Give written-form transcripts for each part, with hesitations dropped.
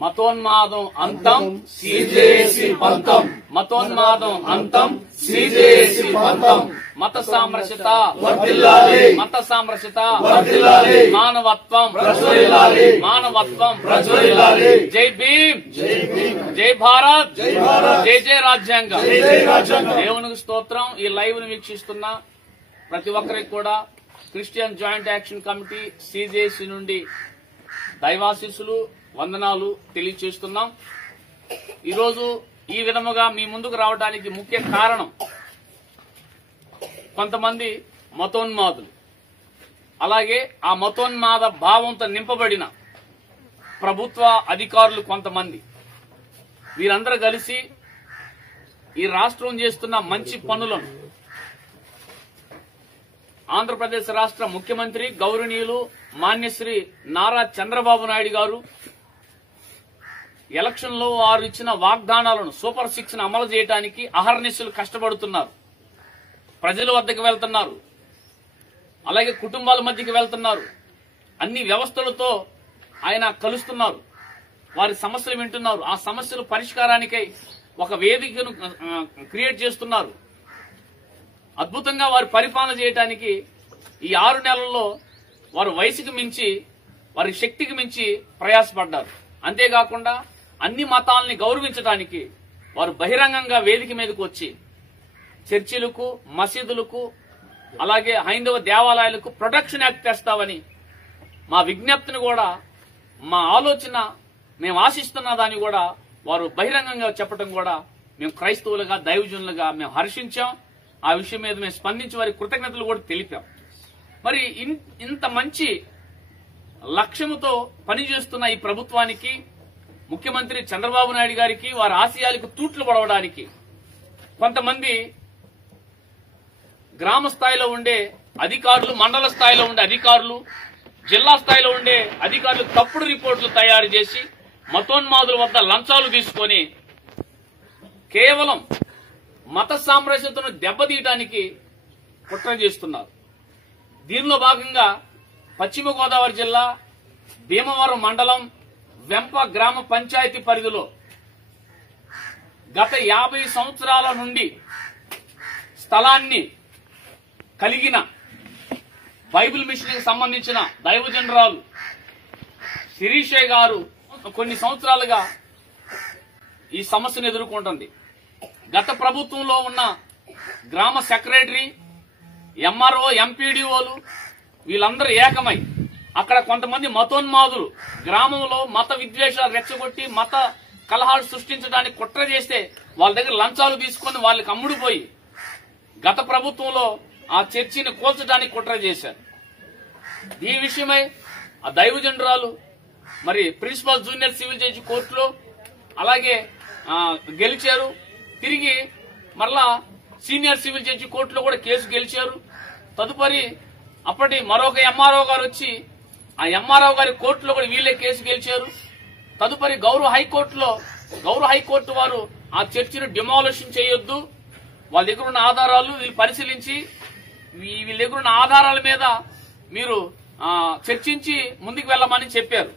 మతోన్మాదం అంతం సిజేసి పంతం. మతోన్మాదం అంతం సిజేసి పంతం. మత సామరస్యత వర్ధిల్లాలి. మత సామరస్యత వర్ధిల్లాలి. మానవత్వం ప్రజ్వలిల్లాలి. మానవత్వం ప్రజ్వలిల్లాలి. జై భీమ్, జై భీమ్, జై భారత్, జై భారత్, జై జై రాజ్యాంగం, జై జై రాజ్యాంగం. దేవునికి స్తోత్రం. ఈ లైవ్ ను వీక్షిస్తున్న ప్రతి ఒక్కరికి కూడా Christian joint action committee CJC నుండి దైవాశీస్సులు, వందనాలు తెలియచేస్తున్నాం. ఈరోజు ఈ విధముగా మీ ముందుకు రావడానికి ముఖ్య కారణం కొంతమంది మతోన్మాదులు, అలాగే ఆ మతోన్మాద భావంతో నింపబడిన ప్రభుత్వ అధికారులు కొంతమంది, వీరందరూ కలిసి ఈ రాష్ట్రం చేస్తున్న మంచి పనులను ఆంధ్రప్రదేశ్ రాష్ట్ర ముఖ్యమంత్రి గౌరవనీయులు మాన్యశ్రీ నారా చంద్రబాబు నాయుడు గారు ఎలక్షన్ లో వారు ఇచ్చిన వాగ్దానాలను సూపర్ 6 ను అమలు చేయడానికి అహర్నిశలు కష్టపడుతున్నారు. ప్రజల వద్దకు వెళ్తున్నారు, అలాగే కుటుంబాల మధ్యకి వెళ్తున్నారు. అన్ని వ్యవస్థలతో ఆయన కలుస్తున్నారు, వారి సమస్యలు వింటున్నారు. ఆ సమస్యల పరిష్కారానికై ఒక వేదికను క్రియేట్ చేస్తున్నారు. అద్భుతంగా వారి పరిపాలన చేయడానికి ఈ 6 నెలల్లో వారు వయసుకు మించి, వారి శక్తికి మించి ప్రయాసపడ్డారు. అంతేకాకుండా అన్ని మతాలని గౌరవించడానికి వారు బహిరంగంగా వేదిక మీదకు వచ్చి చర్చిలకు, మసీదులకు, అలాగే హైందవ దేవాలయాలకు ప్రొటెక్షన్ యాక్ట్ తెస్తామని మా విజ్ఞప్తిని కూడా, మా ఆలోచన, మేము ఆశిస్తున్న దాన్ని కూడా వారు బహిరంగంగా చెప్పడం కూడా మేము క్రైస్తవులుగా, దైవజనులుగా మేము హర్షించాం. ఆ విషయం మీద మేము స్పందించి వారి కృతజ్ఞతలు కూడా తెలిపాం. మరి ఇంత మంచి లక్ష్యముతో పనిచేస్తున్న ఈ ప్రభుత్వానికి, ముఖ్యమంత్రి చంద్రబాబు నాయుడు గారికి, వారి ఆశయాలకు తూట్లు పడవడానికి కొంతమంది గ్రామ స్థాయిలో ఉండే అధికారులు, మండల స్థాయిలో ఉండే అధికారులు, జిల్లా స్థాయిలో ఉండే అధికారులు తప్పుడు రిపోర్టులు తయారు చేసి మతోన్మాదుల వద్ద లంచాలు తీసుకొని కేవలం మత సామరస్యతను దెబ్బతీయడానికి కుట్ర చేస్తున్నారు. దీనిలో భాగంగా పశ్చిమ గోదావరి జిల్లా భీమవరం మండలం వెంప గ్రామ పంచాయతీ పరిధిలో గత 50 సంవత్సరాల నుండి స్థలాన్ని కలిగిన బైబిల్ మిషన్ కి సంబంధించిన దైవజనరాలు శిరీషయ్య గారు కొన్ని సంవత్సరాలుగా ఈ సమస్యను ఎదుర్కొంటుంది. గత ప్రభుత్వంలో ఉన్న గ్రామ సెక్రటరీ, ఎంఆర్ఓ, ఎంపీడీఓలు వీళ్ళందరూ ఏకమై అక్కడ కొంతమంది మతోన్మాదులు గ్రామంలో మత విద్వేషాలు రెచ్చగొట్టి మత కలహాలు సృష్టించడానికి కుట్ర చేస్తే వాళ్ళ దగ్గర లంచాలు తీసుకుని వాళ్ళకి అమ్ముడుపోయి గత ప్రభుత్వంలో ఆ చర్చిని కూల్చడానికి కుట్ర చేశారు. ఈ విషయమై ఆ దైవజనరాలు మరి ప్రిన్సిపల్ జూనియర్ సివిల్ జడ్జి కోర్టులో అలాగే గెలిచారు. తిరిగి మరలా సీనియర్ సివిల్ జడ్జి కోర్టులో కూడా కేసు గెలిచారు. తదుపరి అప్పటి మరొక ఎంఆర్ఓ గారు వచ్చి ఆ ఎంఆర్ఓ గారి కోర్టులో కూడా వీళ్ళే కేసు గెలిచారు. తదుపరి గౌరవ హైకోర్టు వారు ఆ చర్చిని డిమాలిషన్ చేయొద్దు, వాళ్ళ దగ్గర ఉన్న ఆధారాలు వీళ్ళు పరిశీలించి వీళ్ళ దగ్గర ఉన్న ఆధారాల మీద మీరు చర్చించి ముందుకు వెళ్లమని చెప్పారు.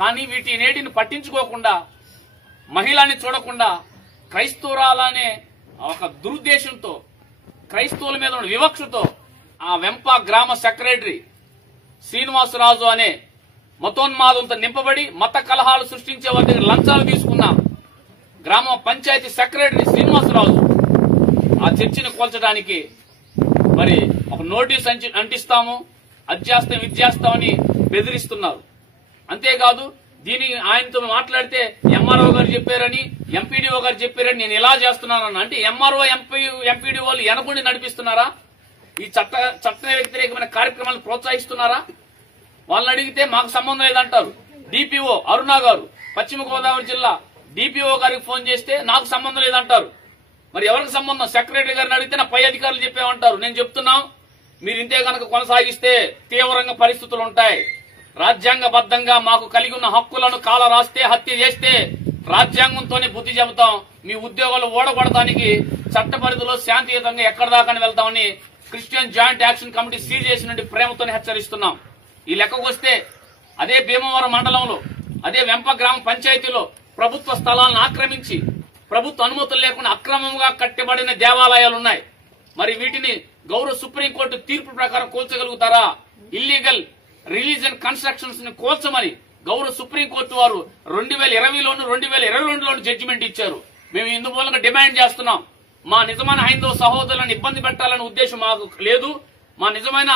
కానీ నేటిని పట్టించుకోకుండా, మహిళని చూడకుండా క్రైస్తవురాలనే ఒక దురుద్దేశంతో, క్రైస్తవుల మీద ఉన్న వివక్షతో ఆ వెంప గ్రామ సెక్రటరీ శ్రీనివాసరాజు అనే మతోన్మాదంతో నింపబడి మత కలహాలు సృష్టించే వారి దగ్గర లంచాలు తీసుకున్న గ్రామ పంచాయతీ సెక్రటరీ శ్రీనివాసరాజు ఆ చర్చిని కూల్చడానికి మరి ఒక నోటీస్ అంటిస్తాము, అది చేస్తాం, ఇది చేస్తామని బెదిరిస్తున్నారు. అంతేకాదు ఆయనతో మాట్లాడితే ఎంఆర్ఓ గారు చెప్పారని, ఎంపీడీఓ గారు చెప్పారని నేను ఇలా చేస్తున్నానన్న. అంటే ఎంఆర్ఓ, ఎంపీడీఓలు వెనకుండి నడిపిస్తున్నారా? ఈ చట్ట వ్యతిరేకమైన కార్యక్రమాలను ప్రోత్సహిస్తున్నారా? వాళ్ళని అడిగితే మాకు సంబంధం లేదంటారు. డిపిఓ అరుణ గారు పశ్చిమ గోదావరి జిల్లా డిపిఓ గారికి ఫోన్ చేస్తే నాకు సంబంధం లేదంటారు. మరి ఎవరికి సంబంధం? సెక్రటరీ గారిని అడిగితే నా పై అధికారులు చెప్పామంటారు. నేను చెప్తున్నాం, మీరు ఇంతే కనుక కొనసాగిస్తే తీవ్రంగా పరిస్థితులు ఉంటాయి. రాజ్యాంగబద్దంగా మాకు కలిగి ఉన్న హక్కులను కాల రాస్తే, హత్య చేస్తే రాజ్యాంగంతోనే బుద్ధి చెబుతాం. మీ ఉద్యోగాలు ఓడగొడటానికి చట్ట పరిధిలో శాంతియుతంగా ఎక్కడి దాకా వెళ్తామని Christian joint action committee CJC నుండి ప్రేమతోనే హెచ్చరిస్తున్నాం. ఈ లెక్కకు వస్తే అదే భీమవరం మండలంలో అదే వెంప గ్రామ పంచాయతీలో ప్రభుత్వ స్థలాలను ఆక్రమించి ప్రభుత్వ అనుమతులు లేకుండా అక్రమంగా కట్టబడిన దేవాలయాలు ఉన్నాయి. మరి వీటిని గౌరవ సుప్రీంకోర్టు తీర్పు ప్రకారం కూల్చగలుగుతారా? ఇల్లీగల్ రిలీజియన్ కన్స్ట్రక్షన్స్ ని కూల్చమని గౌరవ సుప్రీంకోర్టు వారు 2020లోను 2022లోను జడ్జిమెంట్ ఇచ్చారు. మేము ఇందుమూలంగా డిమాండ్ చేస్తున్నాం. మా నిజమైన హైందవ సహోదరులను ఇబ్బంది పెట్టాలనే ఉద్దేశం మాకు లేదు. మా నిజమైన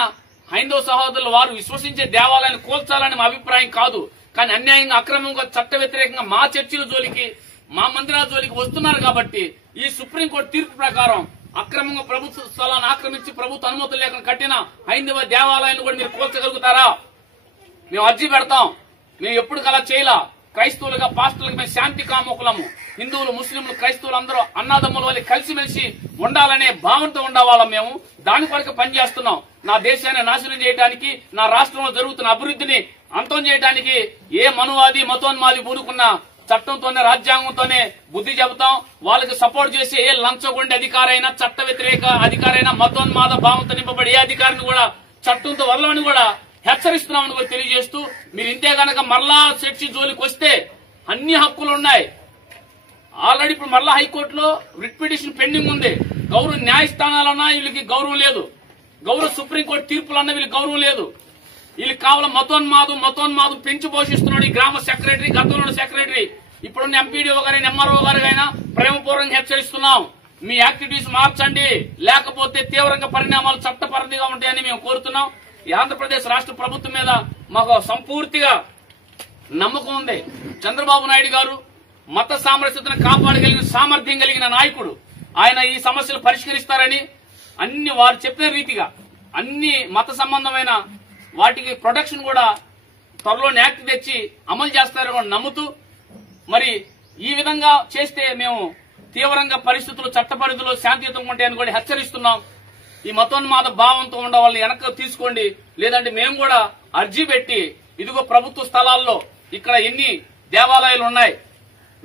హైందవ సహోదరులు వారు విశ్వసించే దేవాలయాన్ని కూల్చాలని మా అభిప్రాయం కాదు. కానీ అన్యాయంగా అక్రమంగా చట్ట వ్యతిరేకంగా మా చర్చిల జోలికి మా మందిరాల జోలికి వస్తున్నారు కాబట్టి ఈ సుప్రీంకోర్టు తీర్పు ప్రకారం అక్రమంగా ప్రభుత్వ స్థలాన్ని ఆక్రమించి ప్రభుత్వ అనుమతులు లేకుండా కట్టిన హైందవ దేవాలయాన్ని కూడా మీరు కూల్చగలుగుతారా? మేము అర్జీ పెడతాం. మేము ఎప్పుడు అలా చేయలా. క్రైస్తవులుగా పాస్టర్లుగా మేము శాంతి కాముకులము. హిందువులు ముస్లింలు క్రైస్తవులు అందరూ అన్నాదమ్ముల వల్ల కలిసిమెలిసి ఉండాలనే భావంతో ఉండేవాళ్ళం. మేము దాని కొరకు పనిచేస్తున్నాం. నా దేశాన్ని నాశనం చేయడానికి, నా రాష్ట్రంలో జరుగుతున్న అభివృద్ధిని అంతం చేయడానికి ఏ మనువాది మతోన్మాది పూనుకున్న చట్టంతోనే రాజ్యాంగంతోనే బుద్ధి చెబుతాం. వాళ్ళకి సపోర్ట్ చేసి ఏ లంచగొండి అధికారైనా చట్ట వ్యతిరేక అధికారైనా మతోన్మాద భావంతో నింపబడి ఏ అధికారిని కూడా చట్టంతో వదలమని కూడా హెచ్చరిస్తున్నామని కూడా తెలియజేస్తూ, మీరు ఇంతే గనక మరలా చర్చి జోలికి వస్తే అన్ని హక్కులు ఉన్నాయి. ఆల్రెడీ ఇప్పుడు మరలా హైకోర్టులో రిట్ పిటిషన్ పెండింగ్ ఉంది. గౌరవ న్యాయస్థానాలన్నా వీళ్ళకి గౌరవం లేదు. గౌరవ సుప్రీంకోర్టు తీర్పులన్నా వీళ్ళకి గౌరవం లేదు. వీళ్ళకి కావాల మతోన్మాదం పెంచి పోషిస్తున్నాడు ఈ గ్రామ సెక్రటరీ, గతంలో సెక్రటరీ, ఇప్పుడున్న ఎంపీడీఓ గారైనా ఎంఆర్ఓ గారైనా ప్రేమపూర్వకంగా హెచ్చరిస్తున్నాం. మీ యాక్టివిటీస్ మార్చండి, లేకపోతే తీవ్రంగా పరిణామాలు చట్టపరంగా ఉంటాయని మేము కోరుతున్నాం. ఈ ఆంధ్రప్రదేశ్ రాష్ట్ర ప్రభుత్వం మీద మాకు సంపూర్తిగా నమ్మకం ఉంది. చంద్రబాబు నాయుడు గారు మత సామరస్యతను కాపాడగలిగిన సామర్థ్యం కలిగిన నాయకుడు. ఆయన ఈ సమస్యలు పరిష్కరిస్తారని అన్ని వారు చెప్పిన రీతిగా అన్ని మత సంబంధమైన వాటికి ప్రొటెక్షన్ కూడా త్వరలోనే యాక్ట్ తెచ్చి అమలు చేస్తారని నమ్ముతూ, మరి ఈ విధంగా చేస్తే మేము తీవ్రంగా పరిస్థితులు చట్ట పరిధిలో శాంతియుతంగా ఉంటాయని కూడా హెచ్చరిస్తున్నాం. ఈ మతోన్మాద భావంతో ఉన్న వాళ్ళని వెనక్కి తీసుకోండి, లేదంటే మేము కూడా అర్జీ పెట్టి ఇదిగో ప్రభుత్వ స్థలాల్లో ఇక్కడ ఎన్ని దేవాలయాలు ఉన్నాయి,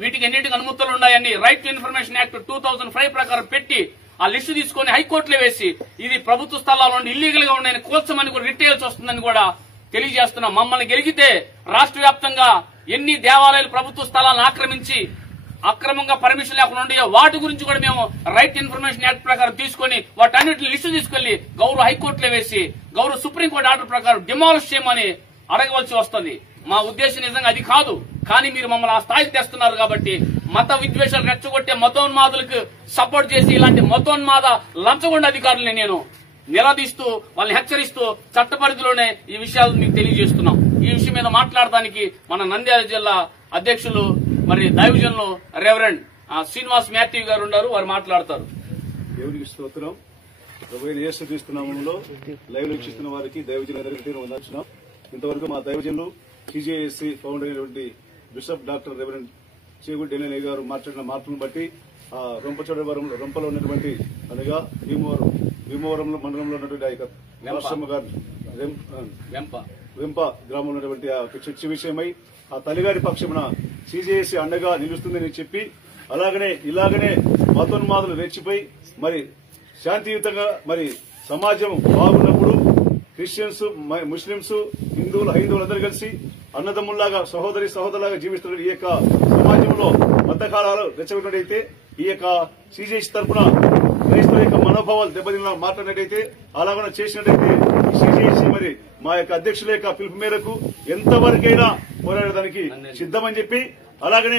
వీటికి ఎన్నింటికి అనుమతులు ఉన్నాయని రైట్ టు ఇన్ఫర్మేషన్ యాక్ట్ 2005 ప్రకారం పెట్టి ఆ లిస్టు తీసుకుని హైకోర్టులో వేసి ఇది ప్రభుత్వ స్థలాల్లో ఇల్లీగల్ గా ఉన్నాయని కూల్చమని కూడా రిటేల్స్ వస్తుందని కూడా తెలియజేస్తున్నాం. మమ్మల్ని గెలిగితే రాష్ట్ర వ్యాప్తంగా ఎన్ని దేవాలయాలు ప్రభుత్వ స్థలాలను ఆక్రమించి అక్రమంగా పర్మిషన్ లేకుండా ఉన్నాయో వాటి గురించి కూడా మేము రైట్ ఇన్ఫర్మేషన్ యాక్ట్ ప్రకారం తీసుకుని వాటన్నిటిని లిస్టు తీసుకెళ్లి గౌరవ హైకోర్టులో వేసి గౌరవ సుప్రీంకోర్టు ఆర్డర్ ప్రకారం డిమాలిష్ చేయమని అడగవలసి వస్తుంది. మా ఉద్దేశం నిజంగా అది కాదు. కానీ మీరు మమ్మల్ని ఆ స్థాయికి తెస్తున్నారు కాబట్టి మత విద్వేషాలు రెచ్చగొట్టే మతోన్మాదులకు సపోర్ట్ చేసి ఇలాంటి మతోన్మాద లంచగొండ అధికారులని నేను నిలదీస్తూ వాళ్ళని హెచ్చరిస్తూ చట్ట పరిధిలోనే ఈ విషయాలు మీకు తెలియజేస్తున్నాం. ఈ విషయం మీద మాట్లాడడానికి మన నంద్యాల జిల్లా అధ్యక్షులు మరి దైవజనులు రెవరెండ్ శ్రీనివాస్ మాథ్యూ గారు ఉన్నారు, వారు మాట్లాడతారు. దేవునికి స్తోత్రం. ప్రభువైన యేసుక్రీస్తు నామములో లైవ్ వీక్షిస్తున్న వారికి దైవజనులందరికీ వందనాలు. ఇంతవరకు మా దైవజనులు సిజేఎస్సీ ఫౌండర్ అయినటువంటి బిషప్ డాక్టర్ రెవరెండ్ చేగుడి డెనయ్య గారు మాట్లాడిన మాటలను బట్టి రొంపలో ఉన్నటువంటి అనగా భీమవరం మండలంలో ఉన్నటువంటి ఆ యొక్క రాష్ట్రమ్మ గారు వెంప గ్రామంలో ఉన్నటువంటి ఆ చర్చ విషయమై ఆ తల్లిగారి పక్షమున సిజేఎస్సీ అండగా నిలుస్తుందని చెప్పి ఇలాగనే మతోన్మాదులు రెచ్చిపోయి మరి శాంతియుతంగా మరి సమాజం బాగున్నప్పుడు క్రిస్టియన్స్ ముస్లింస్ హిందువులు హైందువులు అందరూ కలిసి అన్నదమ్ముల్లాగా సహోదరులాగా జీవిస్తున్న ఈ యొక్క సమాజంలో మతకాలాలు రెచ్చగొట్టినట్టయితే ఈ యొక్క సిజేఎస్సీ తరఫున క్రైస్తవ యొక్క మనోభావాలు దెబ్బతిన మాట్లాడినట్టయితే అలాగ చేసినట్టయితే సిజేఎస్సీ మరి మా యొక్క అధ్యక్షుల యొక్క పిలుపు మేరకు ఎంతవరకైనా పోరాడడానికి సిద్దమని చెప్పి అలాగనే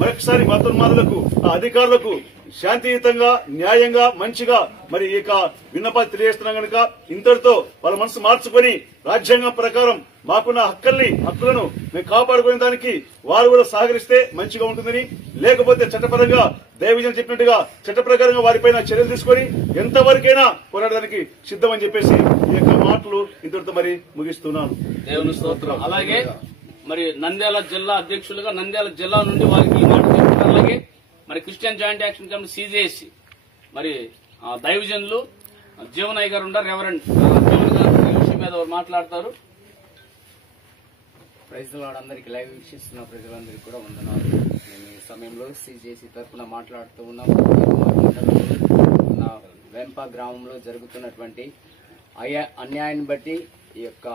మరొకసారి మతోన్మాదులకు ఆ అధికారులకు శాంతియుతంగా న్యాయంగా మంచిగా మరి ఈ యొక్క విన్నపాలు తెలియజేస్తున్నాం కనుక ఇంతటితో వాళ్ళ మనసు మార్చుకొని రాజ్యాంగం ప్రకారం మాకున్న హక్కులను మేము కాపాడుకునే దానికి వారు కూడా సహకరిస్తే మంచిగా ఉంటుందని, లేకపోతే చట్టపరంగా దైవజనం చెప్పినట్టుగా చట్ట ప్రకారంగా వారిపైన చర్యలు తీసుకొని ఎంతవరకైనా పోరాడడానికి సిద్దమని చెప్పేసి ఈ యొక్క మాటలు ఇంతటితో మరి ముగిస్తున్నాను. దేవుని స్తోత్రం. అలాగే మరి నంద్యాల జిల్లా అధ్యక్షులుగా నంద్యాల జిల్లా నుండి వారికి ఈ మాట చెప్తున్నారు. అలాగే మరి క్రిస్టియన్ జాయింట్ యాక్షన్ కమిటీ సిజేఎస్సీ మరి దైవజనులు జీవనయ్య గారు ఉన్నారు, రెవరెండ్ జీవన్ గారు ఈ విషయం మీద మాట్లాడతారు. ప్రజలందరికీ లైవ్ వీక్షిస్తున్న ప్రజలందరికీ కూడా వందనాలు. మేము ఈ సమయంలో సిజేఎస్సీ తరఫున మాట్లాడుతూ ఉన్నాం. వెంప గ్రామంలో జరుగుతున్నటువంటి అన్యాయాన్ని బట్టి ఈ యొక్క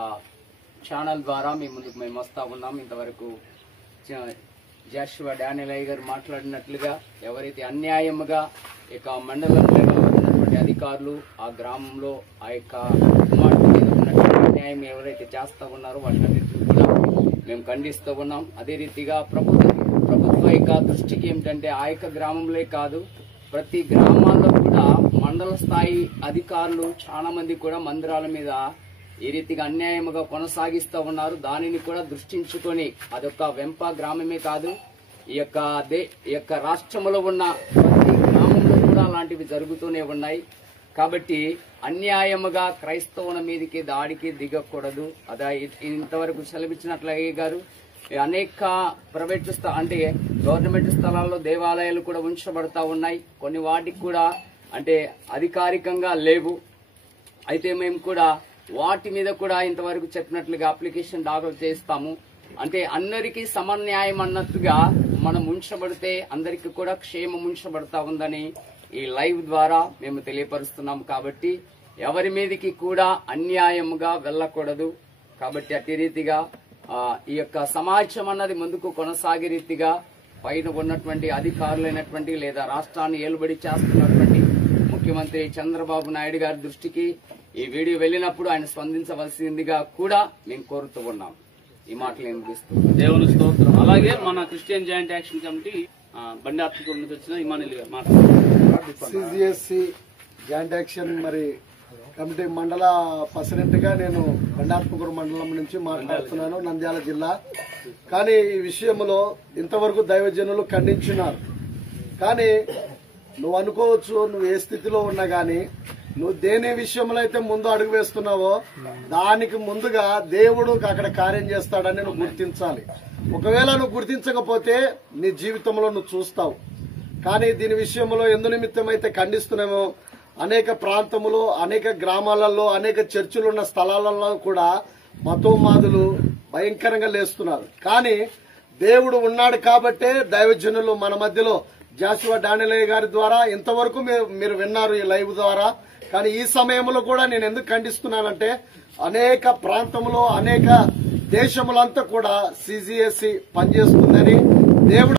ఛానల్ ద్వారా మీ ముందుకు మేము వస్తా ఉన్నాం. ఇంతవరకు జాషువా డానియల్ గారు మాట్లాడినట్లుగా ఎవరైతే అన్యాయముగా ఇక మండలంలో ఉన్నటువంటి అధికారులు ఆ గ్రామంలో ఆ యొక్క కుమార్తె మీద ఉన్నటువంటి అన్యాయం ఎవరైతే చేస్తా ఉన్నారో వాటిని కూడా మేము ఖండిస్తూ ఉన్నాం. అదే రీతిగా ప్రభుత్వ యొక్క దృష్టికి ఏమిటంటే ఆ యొక్క గ్రామంలో కాదు, ప్రతి గ్రామాల్లో కూడా మండల స్థాయి అధికారులు చాలా మంది కూడా మందిరాల మీద ఈ రీతిగా అన్యాయముగా కొనసాగిస్తూ ఉన్నారు. దానిని కూడా దృష్టించుకొని అదొక వెంప గ్రామమే కాదు, ఈ యొక్క రాష్ట్రంలో ఉన్న ప్రతి గ్రామంలో కూడా అలాంటివి జరుగుతూనే ఉన్నాయి. కాబట్టి అన్యాయముగా క్రైస్తవుల మీదకి దాడికి దిగకూడదు. అదా ఇంతవరకు సెలవిచ్చినట్లే గారు అనేక ప్రైవేట్ అంటే గవర్నమెంట్ స్థలాల్లో దేవాలయాలు కూడా ఉంచబడతా ఉన్నాయి. కొన్ని వాటికి కూడా అంటే అధికారికంగా లేవు. అయితే మేము కూడా వాటి మీద కూడా ఇంతవరకు చెప్పినట్లుగా అప్లికేషన్ దాఖలు చేస్తాము. అంటే అందరికీ సమన్యాయం అన్నట్టుగా మనం ఉంచబడితే అందరికీ కూడా క్షేమం ఉంచబడతా ఉందని ఈ లైవ్ ద్వారా మేము తెలియపరుస్తున్నాం. కాబట్టి ఎవరి మీదకి కూడా అన్యాయముగా వెళ్ళకూడదు. కాబట్టి అట్టి రీతిగా ఈ యొక్క సమాజం అన్నది ముందుకు కొనసాగే రీతిగా పైన ఉన్నటువంటి అధికారులైనటువంటి లేదా రాష్ట్రాన్ని ఏలుబడి చేస్తున్నటువంటి ముఖ్యమంత్రి చంద్రబాబు నాయుడు గారి దృష్టికి ఈ వీడియో వెళ్ళినప్పుడు ఆయన స్పందించవలసిందిగా కూడా మేము కోరుతూ ఉన్నాం. ఈ మాటలు వినిపిస్తున్నాం. దేవుని స్తోత్రం. అలాగే మన క్రిస్టియన్ జాయింట్ యాక్షన్ కమిటీ బండి ఆత్మకూరు నుంచి వచ్చిన ఇమానుయల్ గారు మాట్లాడుతున్నారు. సిజిఎస్సి జాయింట్ యాక్షన్ మరి కమిటీ మండల ప్రెసిడెంట్ గా నేను బండాత్మకూరు మండలం నుంచి మాట్లాడుతున్నాను, నంద్యాల జిల్లా. కానీ ఈ విషయంలో ఇంతవరకు దైవజనులు ఖండించినారు. కానీ నువ్వు అనుకోవచ్చు నువ్వు ఏ స్థితిలో ఉన్నా గానీ నువ్వు దేని విషయంలో అయితే ముందు అడుగు వేస్తున్నావో దానికి ముందుగా దేవుడు అక్కడ కార్యం చేస్తాడని నువ్వు గుర్తించాలి. ఒకవేళ నువ్వు గుర్తించకపోతే నీ జీవితంలో నువ్వు చూస్తావు. కానీ దీని విషయంలో ఎందు నిమిత్తం అయితే ఖండిస్తున్నామో అనేక ప్రాంతములు, అనేక గ్రామాలలో, అనేక చర్చిలున్న స్థలాలలో కూడా మతోన్మాదులు భయంకరంగా లేస్తున్నారు. కానీ దేవుడు ఉన్నాడు కాబట్టే దైవజనులు మన మధ్యలో జాషువా డానియల్ గారి ద్వారా ఇంతవరకు మీరు విన్నారు ఈ లైవ్ ద్వారా. కానీ ఈ సమయంలో కూడా నేను ఎందుకు ఖండిస్తున్నానంటే అనేక ప్రాంతంలో, అనేక దేశములంతా కూడా సిజిఎస్సి పనిచేస్తుందని దేవుడు